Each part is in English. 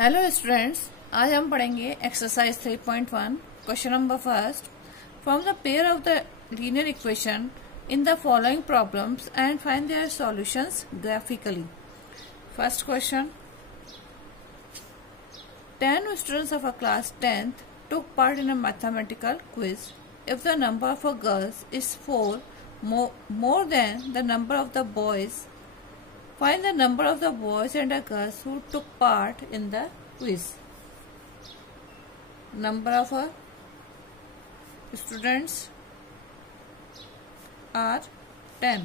Hello students, आज हम पढ़ेंगे exercise 3.1 question number first from the pair of the linear equation in the following problems and find their solutions graphically. First question, 10 students of a class 10th took part in a mathematical quiz. If the number of girls is 4 more than the number of the boys, find the number of the boys and the girls who took part in the quiz. Number of students are 10.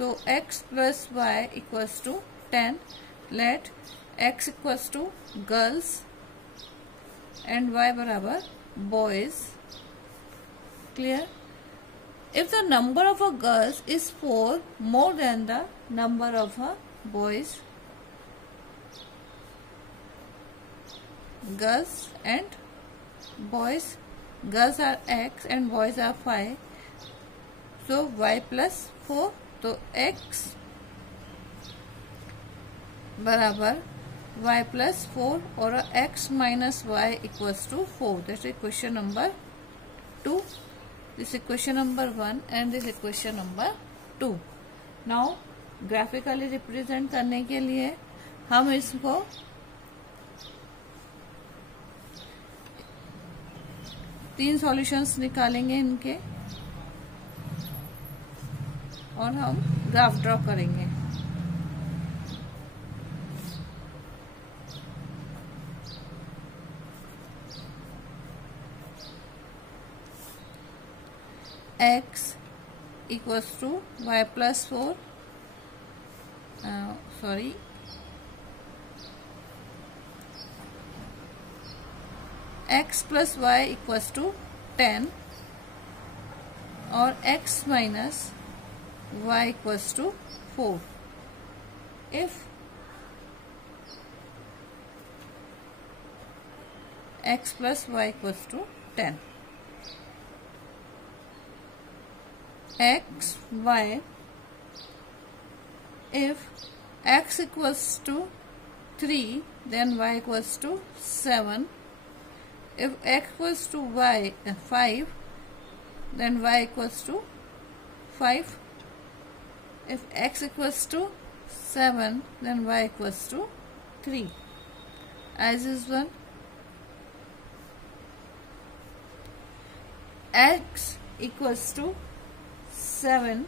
So x plus y equals to 10. Let x equals to girls and y बराबर boys. Clear? If the number of girls is 4 more than the number of boys, girls and boys, girls are x and boys are 5, so y plus 4, तो x बराबर y plus 4 और x minus y equals to 4. That's equation number 2. This equation number 1 and this equation number 2. Now graphically represent करने के लिए हम इसको तीन solutions निकालेंगे इनके और हम ग्राफ ड्रॉ करेंगे। x equals to y plus 4 x plus y equals to 10 और x minus y equals to 4. If x plus y equals to 10, x, y, if x equals to 3, then y equals to 7. If x equals to y 5, then y equals to 5. If x equals to 7, then y equals to 3. As is one. X equals to 7,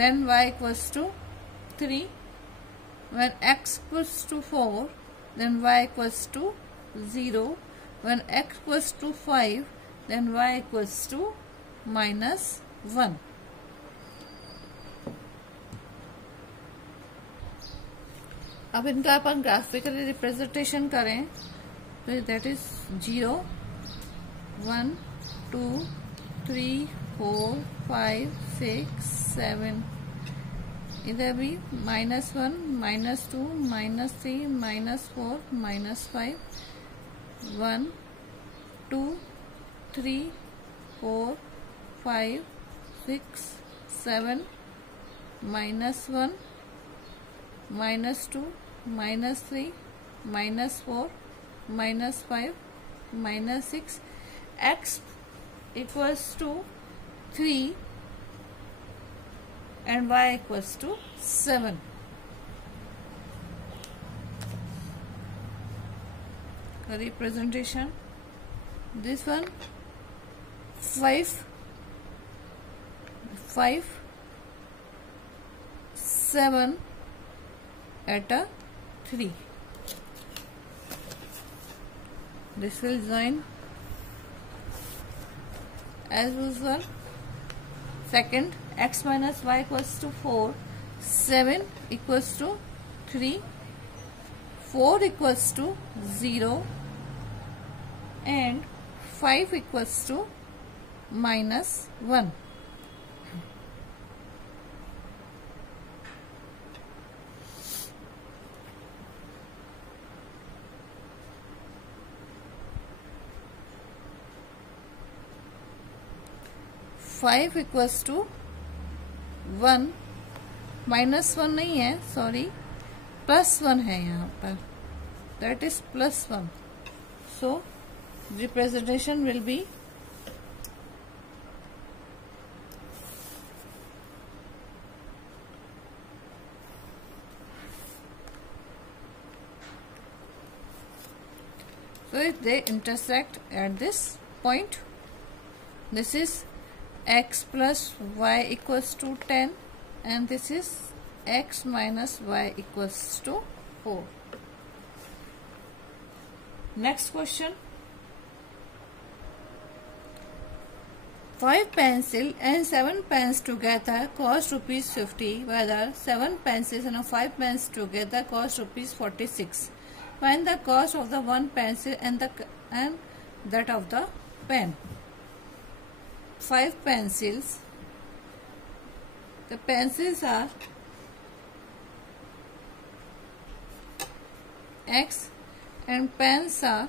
then y equals to 3. When x equals to 4, then y equals to 0. When x equals to 5, then y equals to minus 1. अब इनका अपन graphically representation करें तो that is 0, 1, 2, 3, 4, 5, 6, 7. इधर भी -1, -2, -3, -4, -5, 1, 2, 3, 4, 5, 6, 7, -1, -2, -3, -4, -5, -6. X equals to 3 and y equals to 7. Representation. This one 5, 7 at a 3. This will join as usual. Second, x minus y equals to 4, 7 equals to 3, 4 equals to 0 and 5 equals to -1. Five equals to 1, -1 नहीं है, sorry, +1 है यहाँ पर, that is +1. So representation will be so if they intersect at this point, this is x plus y equals to 10 and this is x minus y equals to 4. Next question. 5 pencil and 7 pens together cost ₹50, whether 7 pencils and 5 pens together cost ₹46. Find the cost of the one pencil and that of the pen. 5 pencils. The pencils are X and pens are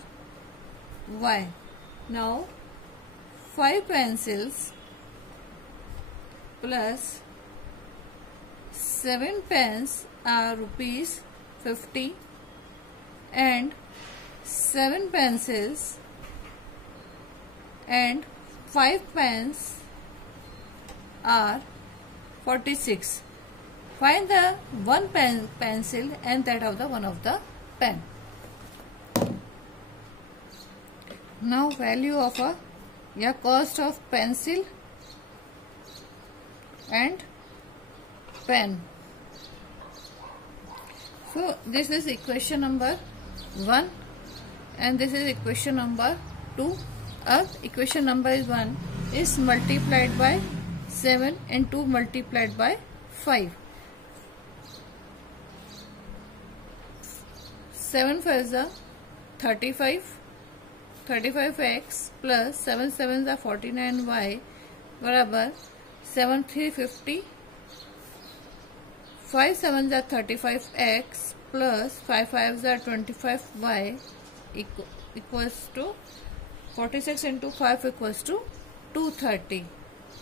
Y. Now 5 pencils plus 7 pens are ₹50 and 7 pencils and 5 pens are 46. Find the one pencil and that of the one of the pen. Now value of cost of pencil and pen. So this is equation number 1 and this is equation number 2. Equation number 1 is multiplied by 7 and 2 multiplied by 5. 7 5s are 35. 35x plus 7 7s are 49y बराबर 7 3 50. 5 7s are 35x plus 5 5s are 25y equals to 46 into 5 equals to 230.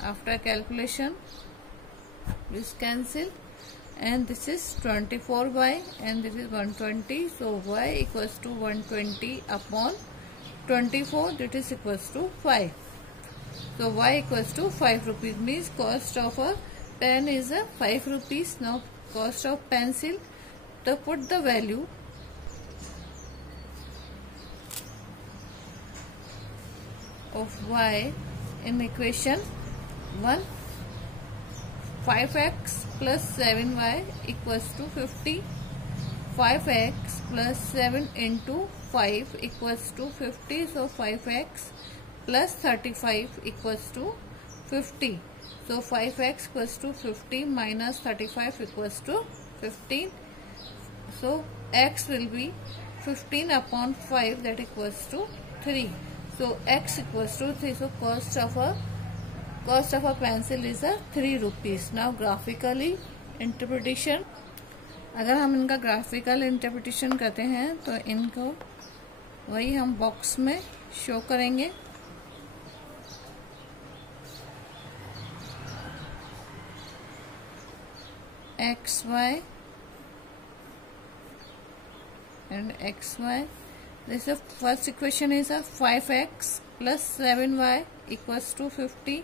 After calculation, this cancel and this is 24y and this is 120. So y equals to 120 upon 24, that is equals to 5. So y equals to 5 rupees, means cost of a pen is 5 rupees. Now cost of pencil, to put the value of y in equation 1. 5x plus 7y equals to 50. 5x plus 7 into 5 equals to 50. So 5x plus 35 equals to 50. So 5x equals to 50 minus 35 equals to 15. So x will be 15 upon 5, that equals to 3. So x equals to 3. So cost of a pencil is 3 rupees. Now graphically interpretation. अगर हम इनका graphical interpretation करते हैं तो इनको वही हम box में शो करेंगे. XY and XY. This is first equation is 5x plus 7y equals to 50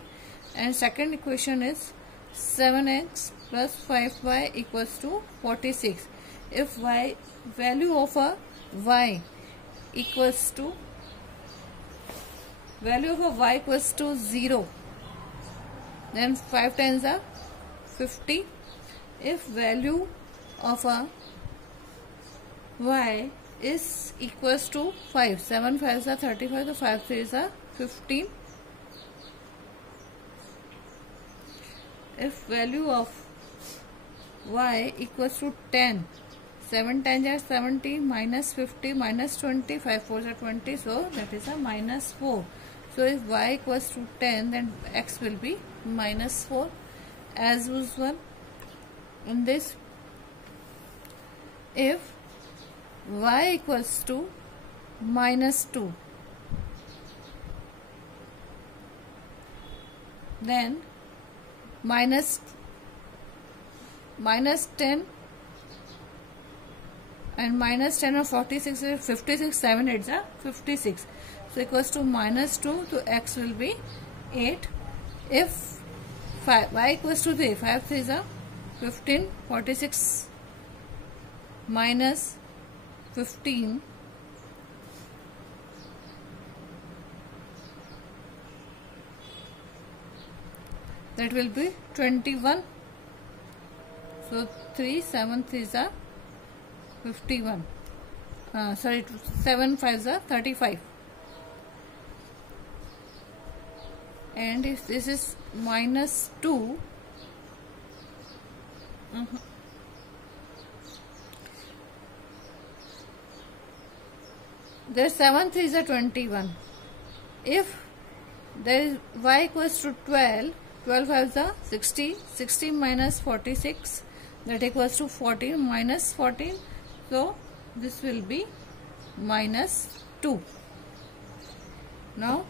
and second equation is 7x plus 5y equals to 46. If value of a y equals to 0, then 5 times are 50. If value of a y is equals to 5, 7 5s are 35, so 5 3s are 15. If value of y equals to 10, 7 times are 70, minus 50, minus 20, 5 4s are 20, so that is a minus 4. So if y equals to 10, then x will be minus 4 as usual. In this, if y equals to minus 2, then minus 10 and minus 10 or 46 is 56, 7 8 are 56. So equals to minus 2, so x will be 8. If y equals to 3, 5 3 is 15, 46 minus 15 that will be 21. So 3 7 3 are 51. 7 5 are 35. And if this is minus 2, there 7 3 is 21. If there is y equals to 12, 12 5 are 60, 60 minus 46, that equals to 14, minus 14, so this will be minus 2. Now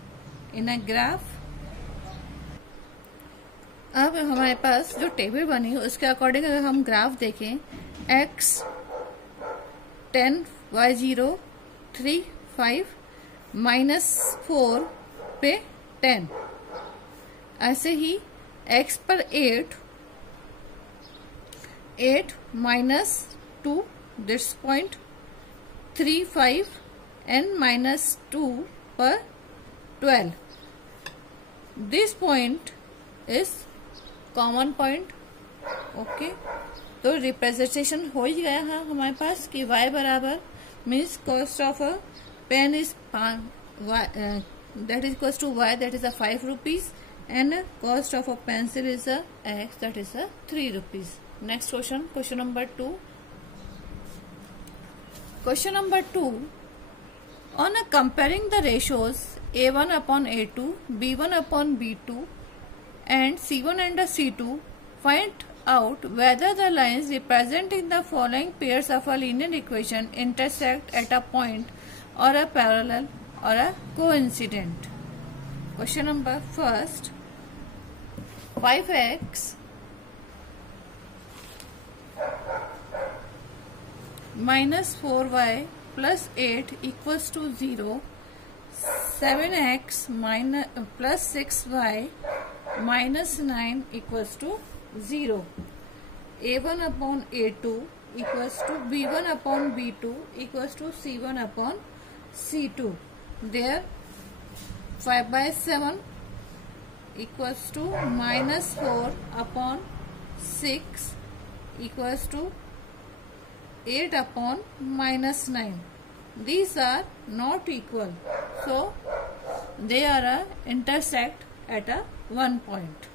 in a graph, अब हमारे पास जो table बनी है उसके according अगर हम graph देखें, x 10, y 0, 3 5, minus 4 पे 10, ऐसे ही x पर 8 minus 2, this point 3 5 and minus 2 पर 12. This point is common point. Okay, तो रिप्रेजेंटेशन हो ही गया है हमारे पास कि y बराबर means cost of a pen is that is equals to y, that is 5 rupees, and cost of a pencil is x, that is 3 rupees. Next question, question number 2. Question number 2, on comparing the ratios a1 upon a2, b1 upon b2 and C1 and C2, find out whether the lines representing the following pairs of a linear equation intersect at a point or a parallel or a coincident. Question number first, 5x minus 4y plus 8 equals to 0, 7x plus 6y minus 9 equals to 0. A1 upon A2 equals to B1 upon B2 equals to C1 upon C2. There 5 by 7 equals to minus 4 upon 6 equals to 8 upon minus 9. These are not equal, so they are intersect at a one point.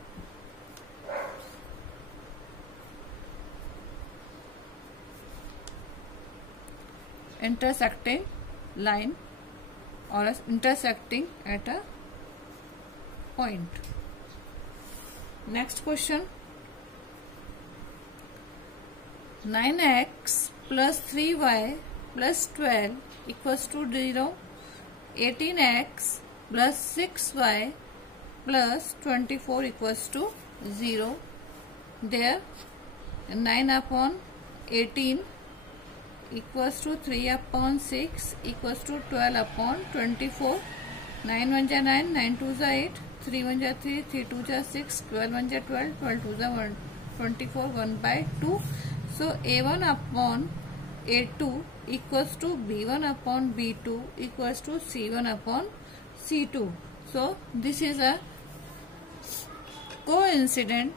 Intersecting line or intersecting at a point. Next question, 9x plus 3y plus 12 equals to 0, 18x plus 6y plus 24 equals to 0. There 9 upon 18 equals to 3 upon 6 equals to 12 upon 24. 9 1 ja 9, 9 2 ja 8, 3 1 ja 3, 3 2 ja 6, 12 1 ja 12, 12 2 ja 1, 24, 1 by 2. So A1 upon A2 equals to B1 upon B2 equals to C1 upon C2. So this is a coincident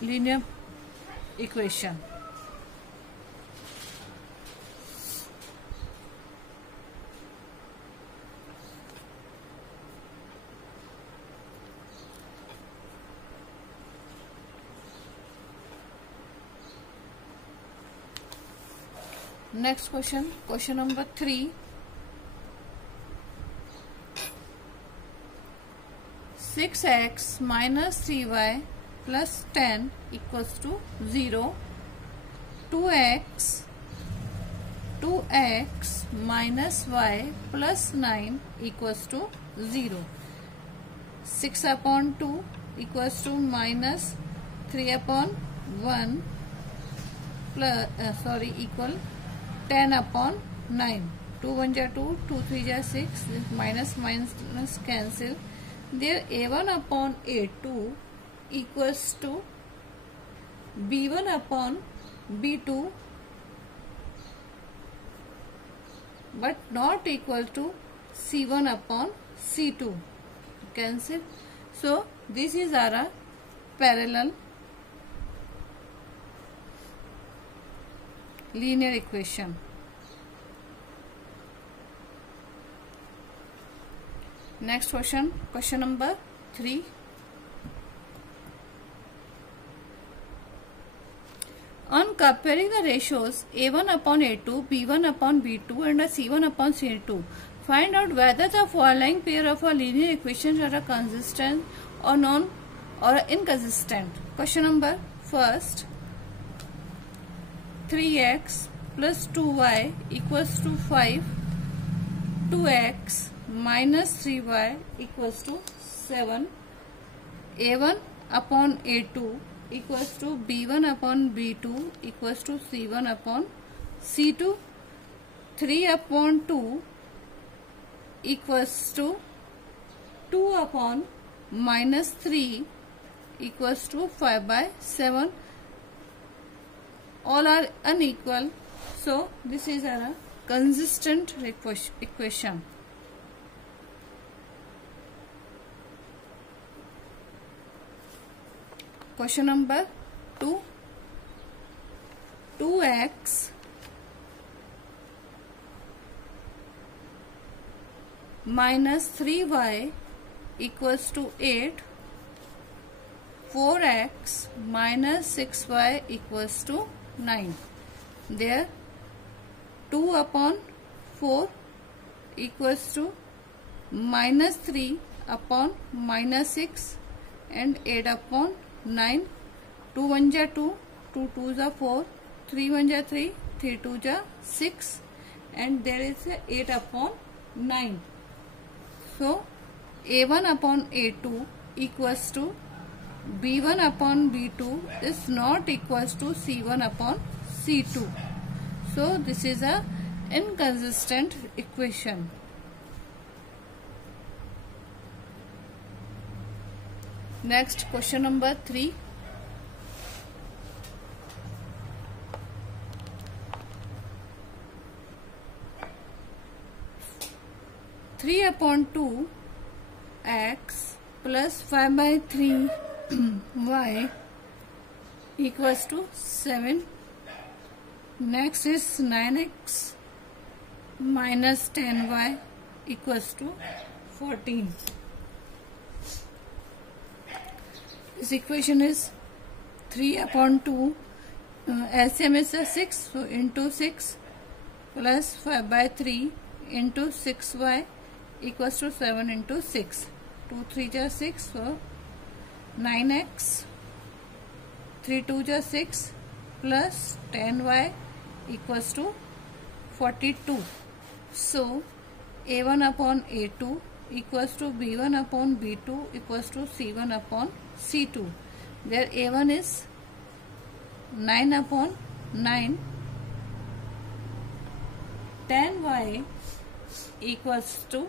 linear equation. Next question, question number 3. 6x minus 3y plus 10 equals to 0. 2x minus y plus 9 equals to 0. 6 upon 2 equals to minus 3 upon 1 plus equal 10 upon 9. 2 1 ja 2, 2 3 ja 6, minus minus cancel. There A1 upon A2 equals to B1 upon B2 but not equal to C1 upon C2. Cancel. So this is our parallel linear equation. Next question, question number 3. On comparing the ratios A1 upon A2, B1 upon B2 and C1 upon C2, find out whether the following pair of linear equations are consistent or non or inconsistent. Question number first, 3x plus 2y equals to 5, 2x minus 3y equals to 7, A1 upon A2 equals to B1 upon B2 equals to C1 upon C2, 3 upon 2 equals to 2 upon minus 3 equals to 5 by 7. All are unequal, so this is a consistent equation. Question number 2. 2x minus 3y equals to 8, 4x minus 6y equals to 9. There 2 upon 4 equals to minus 3 upon minus 6 and 8 upon 9. 2 1 ja 2, 2 2 ja 4, 3 1 ja 3, 3 2 ja 6 and there is 8 upon 9. So A1 upon A2 equals to B1 upon B2 is not equals to C1 upon C2. So this is a inconsistent equation. Next, question number 3. Three upon 2 x plus 5 by 3 y equals to 7. Next is 9x minus 10y equals to 14. This equation is 3 upon 2, LCM is 6, so into 6 plus 5 by 3 into 6y equals to 7 into 6. 2 3 ja 6, so 9x, 3 2 ja 6 plus 10y equals to 42. So A1 upon A2 equals to B1 upon B2 equals to C1 upon C2. There A1 is 9 upon 9, 10y equals to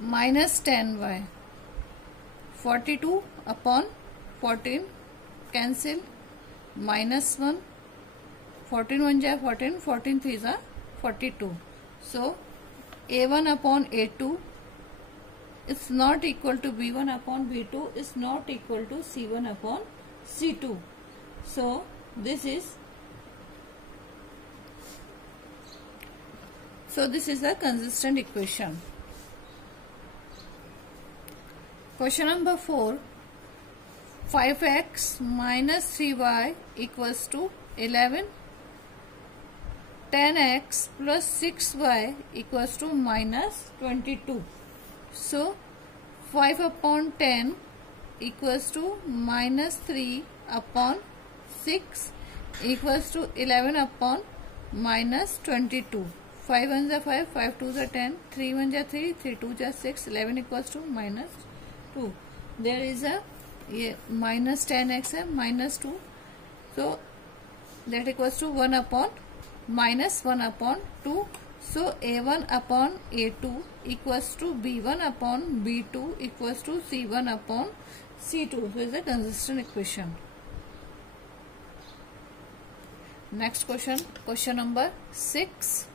minus 10y. 42 upon 14 cancel, minus 1, 14 1 ja 14, 14 3 ja 42. So A1 upon A2 is not equal to B1 upon B2 is not equal to C1 upon C2. So this is a consistent equation. Question number 4. 5x minus 3y equals to 11. 10x plus 6y equals to minus 22. So 5 upon 10 equals to minus 3 upon 6 equals to 11 upon minus 22. 5 1 जा 5, 5 2 जा 10, 3 1 जा 3, 3 2 जा 6, 11 equals to -2. There is a ये -10x है, -2, so that equals to 1 upon -1 upon 2. So a1 upon a2 equals to b1 upon b2 equals to c1 upon c2. So is a consistent equation. Next question, question number 6.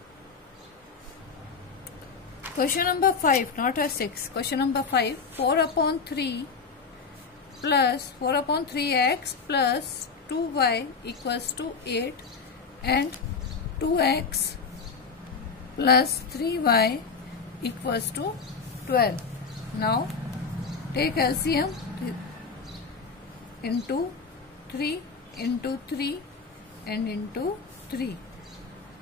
Question number 5, not a 6. Question number 5. 4 upon 3 plus 4 upon 3x plus 2y equals to 8 and 2x plus 3y equals to 12. Now take LCM into 3 into 3 and into 3.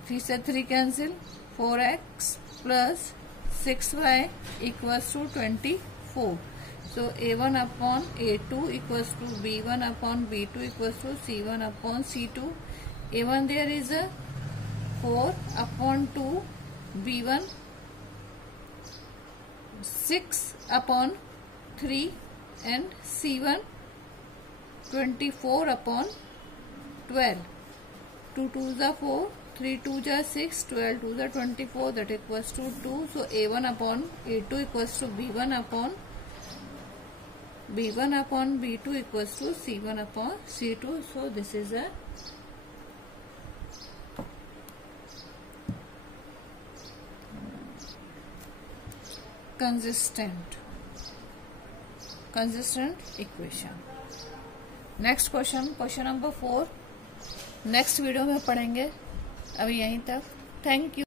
3 से 3 cancel. 4x plus 6y equals to 24. So a1 upon a2 equals to b1 upon b2 equals to c1 upon c2. a1 there is a 4 upon 2 b1, 6 upon 3 and c1 24 upon 12. 2 2 is 4, 3 2 is 6, 12 2 is 24, that equals to 2. So a1 upon a2 equals to b1 upon b2 equals to c1 upon c2. So this is a consistent equation. Next question number 4 next video में पढ़ेंगे. अभी यहीं तक. Thank you.